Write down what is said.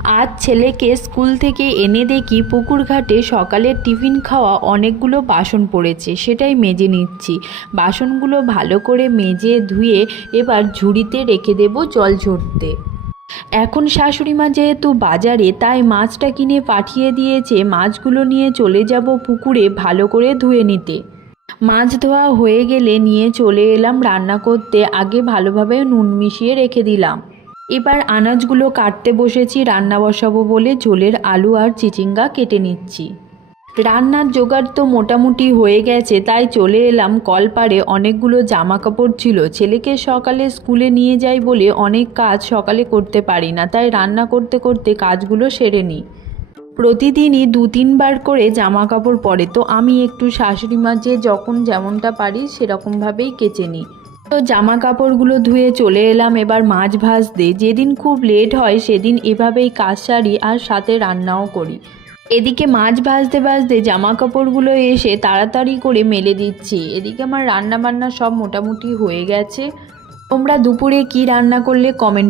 আজ ছেলেকে স্কুল থেকে এনে দেখি পুকুর ঘাটে সকালের টিফিন খাওয়া অনেকগুলো বাসন পড়েছে, সেটাই মেজে নিচ্ছি। বাসনগুলো ভালো করে মেজে ধুয়ে এবার ঝুড়িতে রেখে দেব জল ঝরতে। এখন শাশুড়ি মা যেহেতু বাজারে, তাই মাছটা কিনে পাঠিয়ে দিয়েছে। মাছগুলো নিয়ে চলে যাব পুকুরে ভালো করে ধুয়ে নিতে। মাছ ধোয়া হয়ে গেলে নিয়ে চলে এলাম রান্না করতে। আগে ভালোভাবে নুন মিশিয়ে রেখে দিলাম। এবার আনাজগুলো কাটতে বসেছি, রান্না বসাবো বলে ঝোলের আলু আর চিচিঙ্গা কেটে নিচ্ছি। রান্নার জোগাড় তো মোটামুটি হয়ে গেছে, তাই চলে এলাম কলপাড়ে। অনেকগুলো জামা কাপড় ছিল, ছেলেকে সকালে স্কুলে নিয়ে যাই বলে অনেক কাজ সকালে করতে পারি না, তাই রান্না করতে করতে কাজগুলো সেরে নিই। প্রতিদিনই 2-3 বার করে জামা কাপড় পরে, তো আমি একটু শাশুড়ি মা যে যখন যেমনটা পারি সেরকমভাবেই কেচে নিই। তো জামা কাপড়গুলো ধুয়ে চলে এলাম এবার মাছ ভাজতে। যেদিন খুব লেট হয় সেদিন এভাবেই কাজ সারি আর সাথে রান্নাও করি। এদিকে মাছ ভাজতে ভাজতে জামা কাপড়গুলো এসে তাড়াতাড়ি করে মেলে দিচ্ছি। এদিকে আমার রান্না বান্না সব মোটামুটি হয়ে গেছে। তোমরা দুপুরে কি রান্না করলে কমেন্ট